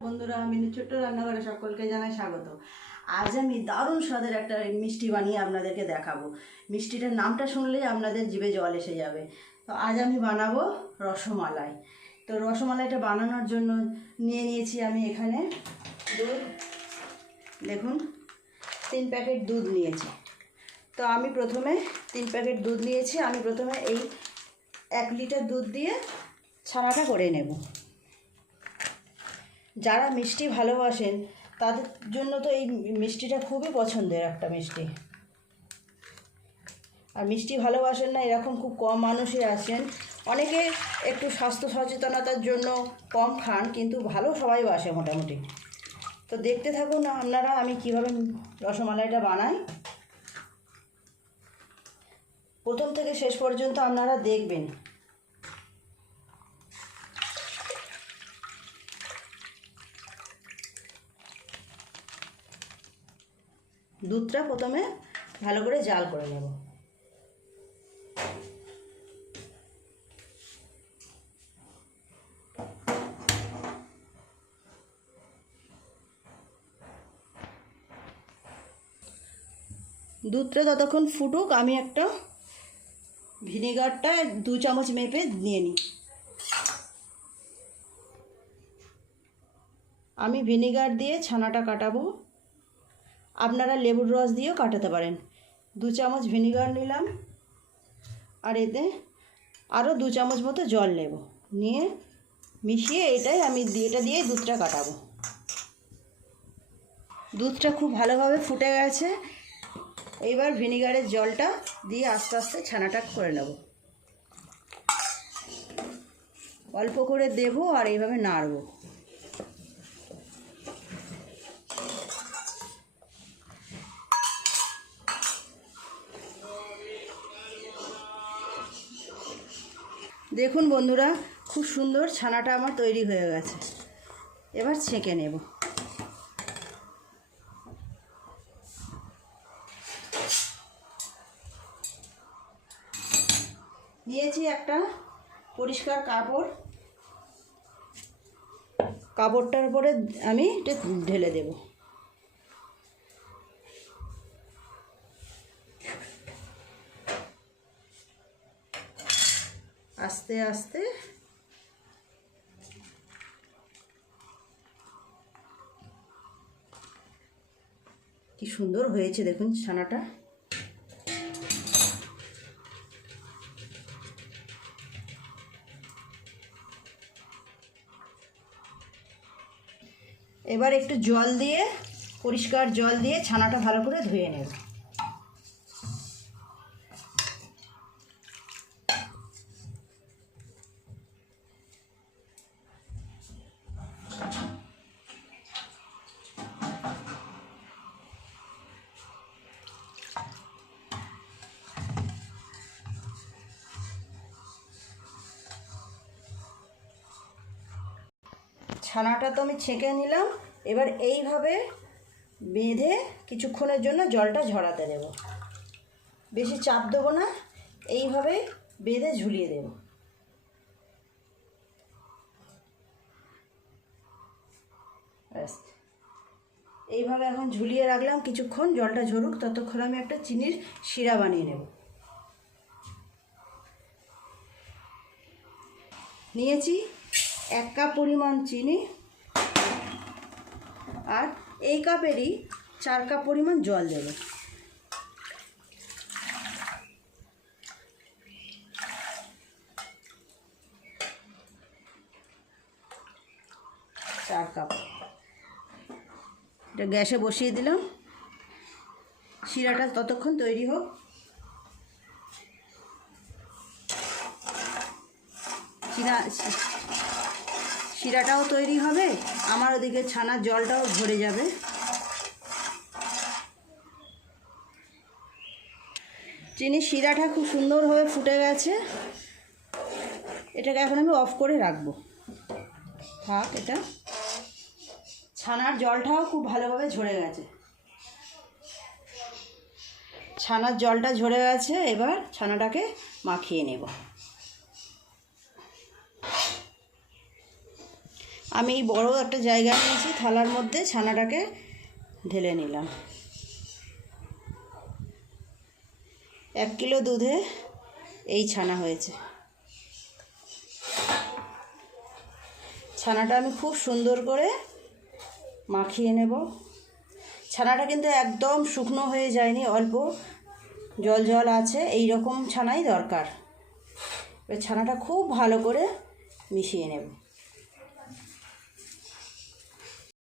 বন্ধুরা, আমি ছোট্ট রান্নাঘরে সকলকে জানাই স্বাগত। আজ আমি দারুণ স্বাদের একটা মিষ্টি বানিয়ে আপনাদেরকে দেখাবো। মিষ্টিটার নামটা শুনলেই আপনাদের জিভে জল এসে যাবে। তো আজ আমি বানাবো রসমালাই। তো রসমালাইটা বানানোর জন্য নিয়ে নিয়েছি আমি এখানে দুধ। দেখুন, 3 প্যাকেট দুধ নিয়েছি। তো আমি প্রথমে 3 প্যাকেট দুধ নিয়েছি। আমি প্রথমে এই 1 লিটার দুধ দিয়ে ছানাটা করে নেব। যারা মিষ্টি ভালোবাসেন তাদের জন্য তো এই মিষ্টিটা খুবই পছন্দের একটা মিষ্টি। আর মিষ্টি ভালোবাসেন না এরকম খুব কম মানুষই আছেন। অনেকে একটু স্বাস্থ্য সচেতনতার জন্য কম খান, কিন্তু ভালো সবাই বাসে মোটামুটি। তো দেখতে থাকুন আপনারা আমি কিভাবে রসমালাইটা বানাই। প্রথম থেকে শেষ পর্যন্ত আপনারা দেখবেন। দুধটা প্রথমে ভালো করে জাল করে নেব। দুধটা ততক্ষণ ফুটুক, আমি একটা ভিনেগারটা 2 চামচ মেপে নিয়ে নিই। আমি ভিনেগার দিয়ে ছানাটা কাটাবো। আপনারা লেবুর রস দিয়েও কাটাতে পারেন। 2 চামচ ভিনেগার নিলাম, আর এতে আরও 2 চামচ মতো জল নেব। নিয়ে মিশিয়ে এটা দিয়ে দুধটা কাটাবো। দুধটা খুব ভালোভাবে ফুটে গেছে। এইবার ভিনেগারের জলটা দিয়ে আস্তে আস্তে ছানাটা করে নেব। অল্প করে দেব আর এইভাবে নাড়ব। দেখুন বন্ধুরা, খুব সুন্দর ছানাটা আমার তৈরি হয়ে গেছে। এবার ছেঁকে নেব। নিয়েছি একটা পরিষ্কার কাপড়। কাপড়টার উপরে আমি এটা ঢেলে দেব। আস্তে আস্তে কি সুন্দর হয়েছে দেখুন ছানাটা। এবার একটু জল দিয়ে, পরিষ্কার জল দিয়ে ছানাটা ভালো করে ধুয়ে নেব। ছানাটা তো আমি ছেঁকে নিলাম। এবার এইভাবে বেঁধে কিছুক্ষণের জন্য জলটা ঝরাতে দেব। বেশি চাপ দেবো না, এইভাবে বেঁধে ঝুলিয়ে দেব। ব্যাস, এইভাবে এখন ঝুলিয়ে রাখলাম কিছুক্ষণ। জলটা ঝরুক, ততক্ষণ আমি একটা চিনির শিরা বানিয়ে নেব। নিয়েছি 1 কাপ পরিমাণ চিনি, আর এই কাপেরই 4 কাপ পরিমাণ জল দেব। এটা গ্যাসে বসিয়ে দিলাম। শিরাটা ততক্ষণ তৈরি হোক। শিরাটাও তৈরি হবে, আমার ওদিকে ছানার জলটাও ঝরে যাবে। চিনির শিরাটা খুব সুন্দরভাবে ফুটে গেছে। এটাকে এখন আমি অফ করে রাখবো। থাক, এটা ছানার জলটাও খুব ভালোভাবে ঝরে গেছে। ছানার জলটা ঝরে গেছে। এবার ছানাটাকে মাখিয়ে নেব। আমি বড় একটা জায়গা নিয়েছি, থালার মধ্যে ছানাটাকে ঢেলে নিলাম। 1 কিলো দুধে এই ছানা হয়েছে। ছানাটা আমি খুব সুন্দর করে মাখিয়ে নেব। ছানাটা কিন্তু একদম শুকনো হয়ে যায়নি, অল্প জল জল আছে, এই রকম ছানাই দরকার। এবার ছানাটা খুব ভালো করে মিশিয়ে নেব।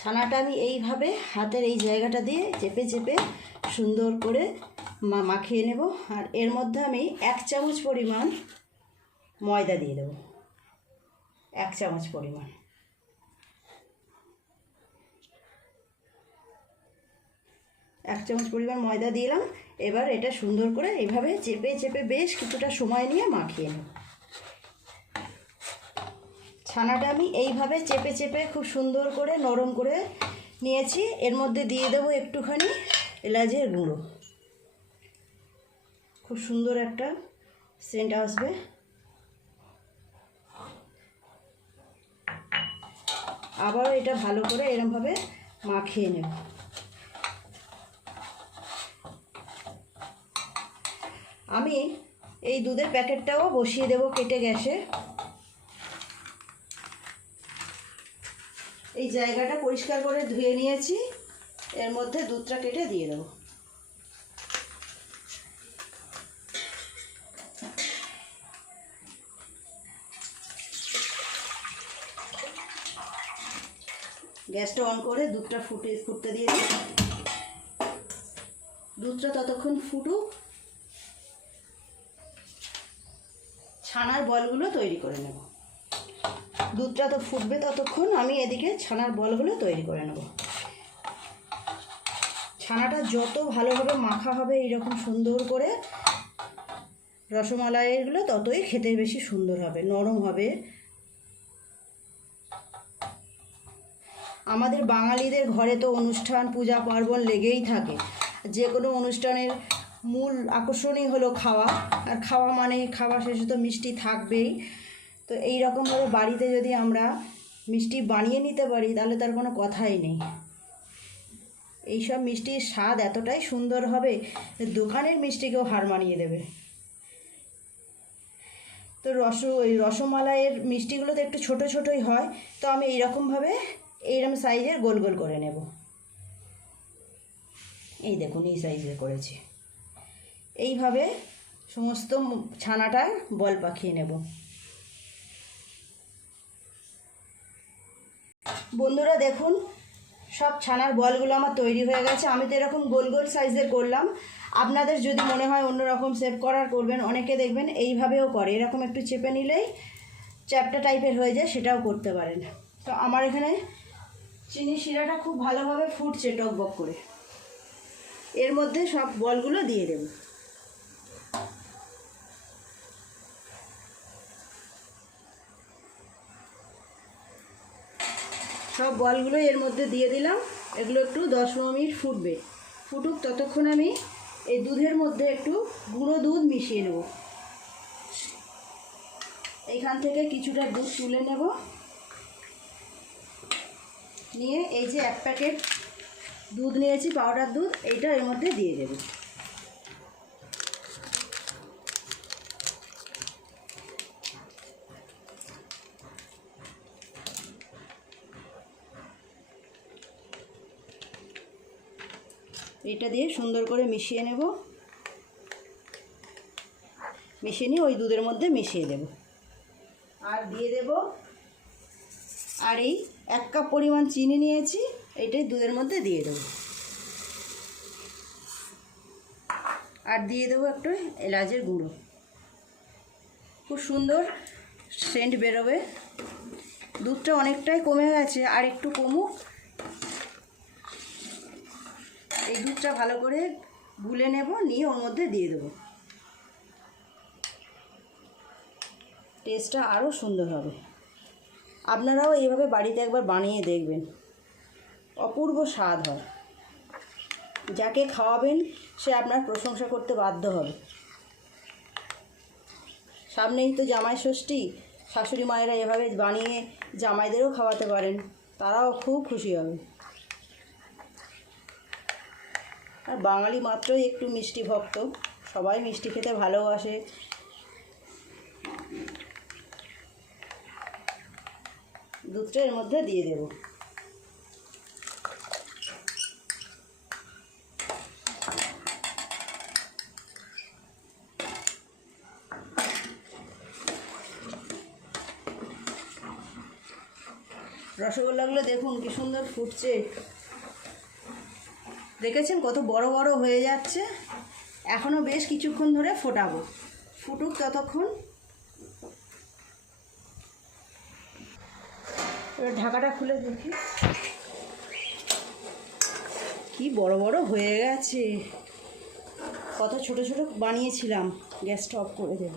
ছানাটা আমি এইভাবে হাতের এই জায়গাটা দিয়ে চেপে চেপে সুন্দর করে মাখিয়ে নেব। আর এর মধ্যে আমি 1 চামচ পরিমাণ ময়দা দিয়ে দেব। 1 চামচ পরিমাণ। এক চামচ পরিমাণ ময়দা দিলাম। এবার এটা সুন্দর করে এইভাবে চেপে চেপে বেশ কিছুটা সময় নিয়ে মাখিয়ে নেব। ছানাটা আমি এইভাবে চেপে চেপে খুব সুন্দর করে নরম করে নিয়েছি। এর মধ্যে দিয়ে দেবো একটুখানি এলাচের গুঁড়ো। খুব সুন্দর একটা সেন্ট আসবে। আবার এটা ভালো করে এরকমভাবে মাখিয়ে নেব। আমি এই দুধের প্যাকেটটাও বসিয়ে দেব কেটে গ্যাসে। এই জায়গাটা পরিষ্কার করে ধুয়ে নিয়েছি, এর মধ্যে দুধটা কেটে দিয়ে দেব। গ্যাসটা অন করে দুধটা ফুটতে দিয়ে দিই। দুধটা ততক্ষণ ফুটুক, ছানার বলগুলো তৈরি করে নেব। দুধটা তো ফুটবে ততক্ষণ আমি এদিকে ছানার বলগুলো তৈরি করে নেব। ছানাটা যত ভালোভাবে মাখা হবে এইরকম সুন্দর করে, রসমালাইগুলো ততই খেতে বেশি সুন্দর হবে, নরম হবে। আমাদের বাঙালিদের ঘরে তো অনুষ্ঠান পূজা পার্বণ লেগেই থাকে। যে কোনো অনুষ্ঠানের মূল আকর্ষণই হলো খাওয়া, আর খাওয়া মানে খাওয়া শেষে তো মিষ্টি থাকবেই। তো এই রকমভাবে বাড়িতে যদি আমরা মিষ্টি বানিয়ে নিতে পারি তাহলে তার কোনো কথাই নেই। এইসব মিষ্টির স্বাদ এতটাই সুন্দর হবে দোকানের মিষ্টিকেও হার মানিয়ে দেবে। তো রসমালাইয়ের মিষ্টিগুলো তো একটু ছোটো ছোটোই হয়, তো আমি এইরকমভাবে এইরকম সাইজের গোল গোল করে নেব। এই দেখুন এই সাইজের করেছি। এইভাবে সমস্ত ছানাটা বল পাকিয়ে নেব। বন্ধুরা দেখুন, সব ছানার বলগুলো আমার তৈরি হয়ে গেছে। আমি তো এরকম গোল গোল সাইজের করলাম। আপনাদের যদি মনে হয় অন্যরকম শেপ করার করবেন, অনেকে দেখবেন এইভাবেও করে, এরকম একটু চেপে নিলেই চ্যাপটা টাইপের হয়ে যায়, সেটাও করতে পারেন। তো আমার এখানে চিনি শিরাটা খুব ভালোভাবে ফুটছে টকবক করে। এর মধ্যে সব বলগুলো দিয়ে দেব। সব বলগুলো এর মধ্যে দিয়ে দিলাম। এগুলো একটু 10-15 মিনিট ফুটবে। ফুটুক ততক্ষণ আমি এই দুধের মধ্যে একটু গুঁড়ো দুধ মিশিয়ে নেব। এইখান থেকে কিছুটা দুধ তুলে নেব, নিয়ে এই যে 1 প্যাকেট দুধ নিয়েছি, পাউডার দুধ, এইটা এর মধ্যে দিয়ে দেব। এটা দিয়ে সুন্দর করে মিশিয়ে নেব। মিশিয়ে নিয়ে ওই দুধের মধ্যে মিশিয়ে দেব। আর দিয়ে দেব, আর এই 1 কাপ পরিমাণ চিনি নিয়েছি, এইটাই দুধের মধ্যে দিয়ে দেব। আর দিয়ে দেবো একটু এলাচের গুঁড়ো। খুব সুন্দর সেন্ট বেরোবে। দুধটা অনেকটাই কমে গেছে, আর একটু কমুক। এই দুধটা ভালো করে গুলে নেব, নিয়ে ওর মধ্যে দিয়ে দেবো। টেস্টটা আরও সুন্দর হবে। আপনারাও এইভাবে বাড়িতে একবার বানিয়ে দেখবেন, অপূর্ব স্বাদ হয়। যাকে খাওয়াবেন সে আপনার প্রশংসা করতে বাধ্য হবে। সামনেই তো জামাই ষষ্ঠী, শাশুড়ি মায়েরা এভাবে বানিয়ে জামাইদেরও খাওয়াতে পারেন, তারাও খুব খুশি হবে। আর বাঙালি মাত্রই একটু মিষ্টি ভক্ত, সবাই মিষ্টি খেতে ভালোবাসে। দুধটা এর মধ্যে দিয়ে দেব। রসগোল্লাগুলো দেখুন কি সুন্দর ফুটছে, দেখেছেন কত বড় বড় হয়ে যাচ্ছে। এখনও বেশ কিছুক্ষণ ধরে ফোটাবো, ফুটুক ততক্ষণ। এবার ঢাকাটা খুলে দেখি, কি বড় বড় হয়ে গেছে। কত ছোট ছোট বানিয়েছিলাম। গ্যাসটা অফ করে দেব।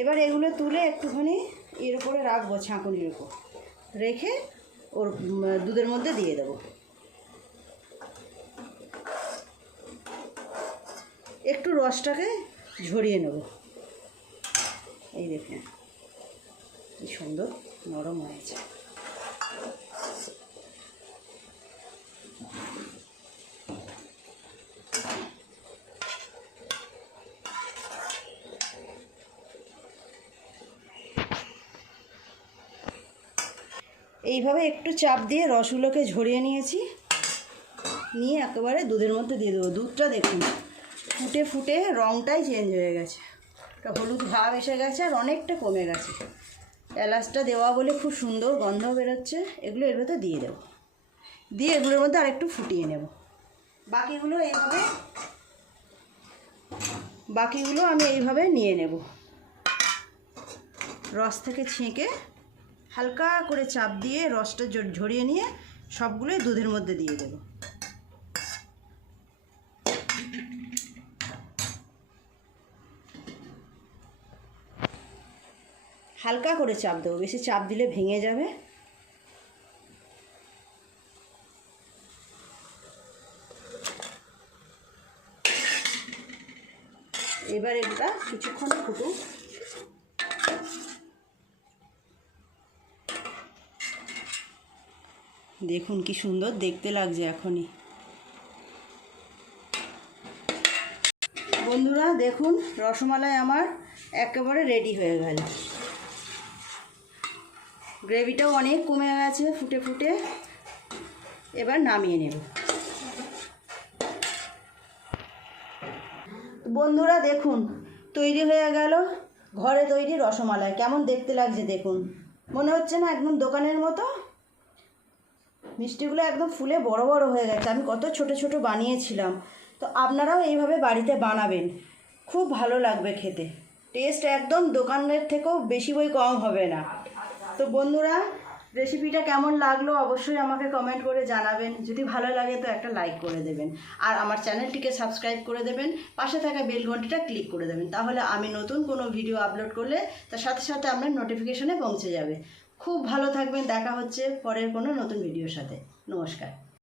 এবার এগুলো তুলে একটুখানি এর উপরে রাখবো, ছাঁকুনির উপর রেখে ওর দুধের মধ্যে দিয়ে দেবো। একটু রসটাকে ঝরিয়ে নেব। এই দেখুন কি সুন্দর নরম হয়েছে। এইভাবে একটু চাপ দিয়ে রসগুলোকে ঝরিয়ে নিয়েছি, নিয়ে একেবারে দুধের মধ্যে দিয়ে দেবো। দুধটা দেখুন ফুটে ফুটে রঙটাই চেঞ্জ হয়ে গেছে, একটা হলুদ ভাব এসে গেছে আর অনেকটা কমে গেছে। এলাচটা দেওয়া বলে খুব সুন্দর গন্ধ বেরোচ্ছে। এগুলো এর ভেতর দিয়ে দেবো, দিয়ে এগুলোর মধ্যে আরেকটু ফুটিয়ে নেব। বাকিগুলো আমি এইভাবে নিয়ে নেব। রস থেকে ছেঁকে হালকা করে চাপ দিয়ে রসটা ঝরিয়ে নিয়ে সবগুলোই দুধের মধ্যে দিয়ে দেব। হালকা করে চাপ দেবো, বেশি চাপ দিলে ভেঙে যাবে। এবার এটা কিছুক্ষণ ফুটুক। দেখুন কি সুন্দর দেখতে লাগছে এখনই। বন্ধুরা দেখুন রসমালাই আমার একেবারে রেডি হয়ে গেল। গ্রেভিটাও অনেক কমে গেছে ফুটে ফুটে। এবার নামিয়ে নেব। বন্ধুরা দেখুন তৈরি হয়ে গেল ঘরে তৈরি রসমালাই। কেমন দেখতে লাগছে দেখুন, মনে হচ্ছে না একদম দোকানের মতো? মিষ্টিগুলো একদম ফুলে বড় বড় হয়ে গেছে। আমি কত ছোট ছোট বানিয়েছিলাম। তো আপনারাও এইভাবে বাড়িতে বানাবেন, খুব ভালো লাগবে খেতে। টেস্ট একদম দোকানের থেকেও বেশি বই কম হবে না। তো বন্ধুরা রেসিপিটা কেমন লাগলো অবশ্যই আমাকে কমেন্ট করে জানাবেন। যদি ভালো লাগে তো একটা লাইক করে দেবেন, আর আমার চ্যানেলটিকে সাবস্ক্রাইব করে দেবেন, পাশে থাকা বেল ঘন্টিটা ক্লিক করে দেবেন। তাহলে আমি নতুন কোনো ভিডিও আপলোড করলে তার সাথে সাথে আপনার নোটিফিকেশনে পৌঁছে যাবে। খুব ভালো থাকবেন, দেখা হচ্ছে পরের কোনো নতুন ভিডিওর সাথে। নমস্কার।